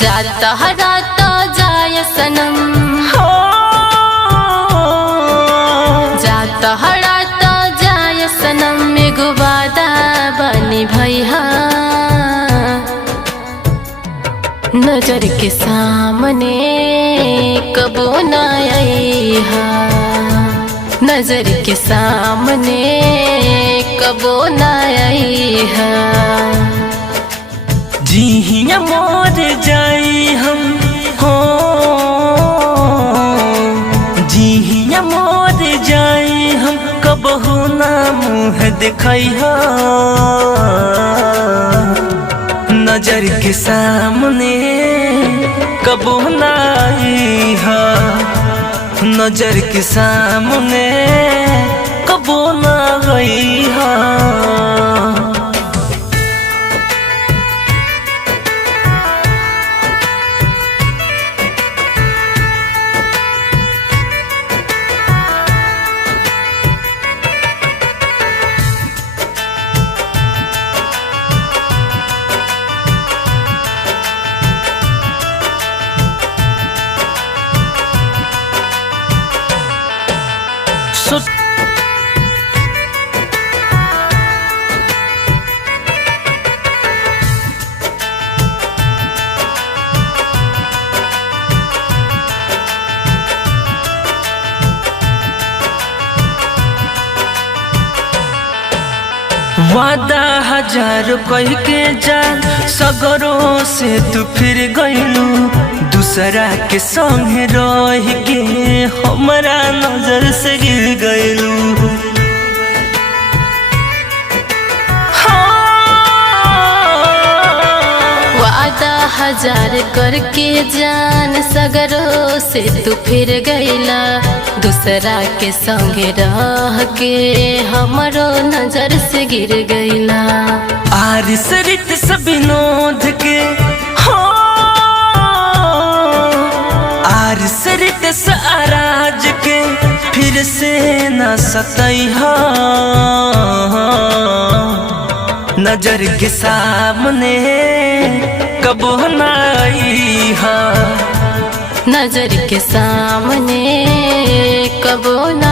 जाता हराता जाय सनम हो जाता हराता जाय सनम में गुबादा बनी भैया नजर के सामने कबो ना आईहा नजर के सामने कबो ना आईहा जिहिया मोर जाई हम हो जिहिया मोर जाई हम कबहू ना मुँह दिखाइहा नजर के सामने कबो ना आईहा नजर के सामने कबो ना आईहा वादा हजार कह के जान सगरों से तू फिर गइलू दूसरा के संगे रह के हमारा नजर से गिर गइलू वादा हजार करके जान सगरों से तू फिर गईला दूसरा के संगे रह के हमारो नजर से गिर गईला आरिस रित विनोद के हो आरिस रित आराज के फिर से न सतैहा नजर के सामने कबो ना आईहा नजर के सामने कबो ना